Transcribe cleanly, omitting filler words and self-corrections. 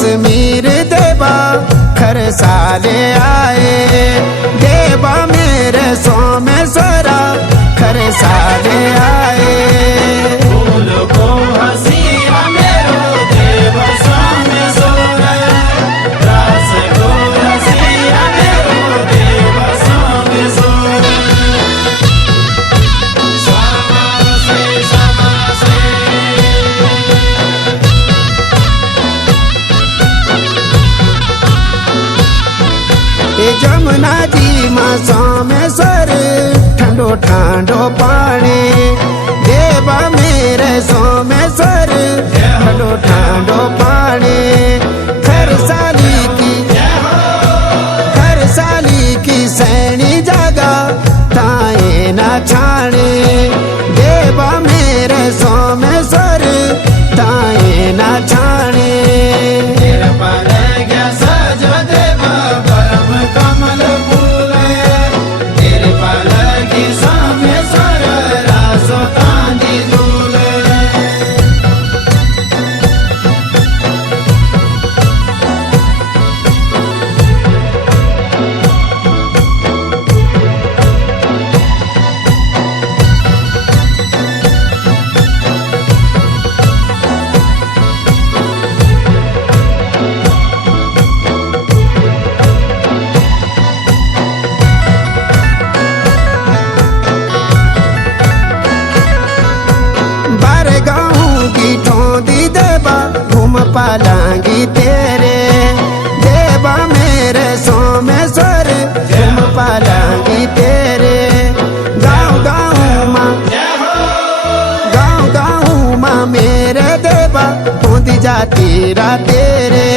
कश्मीर देवा खरसाले आए, देवा मेरे सोमेश्वरा खरसाले आए। फूल को हसीना मेरो देव सोमेश्वरा, रास को हसीना मेरो देव सोमेश्वरा। समासे समासे ए जमुना जी मां सोमेश्वर ठंडो ठंडो पानी, देवा मेरे सोमेश्वर ठंडो ठंडो पानी। खरसाली की सैनी जगह ताए ना छाने, देवा मेरे सोमेश्वर ताए ना छाने। तेरा पाल गया सजो देवा परम कमल फूल, तेरे पाल की सोमेश्वर रासो तांदी झूल। घूम पालांगी तेरे, देवा मेरे सोमेश्वर घूम पालांगी तेरे। गाँव गाँव माँ मेरे देवा बूंदी जाती रा तेरे।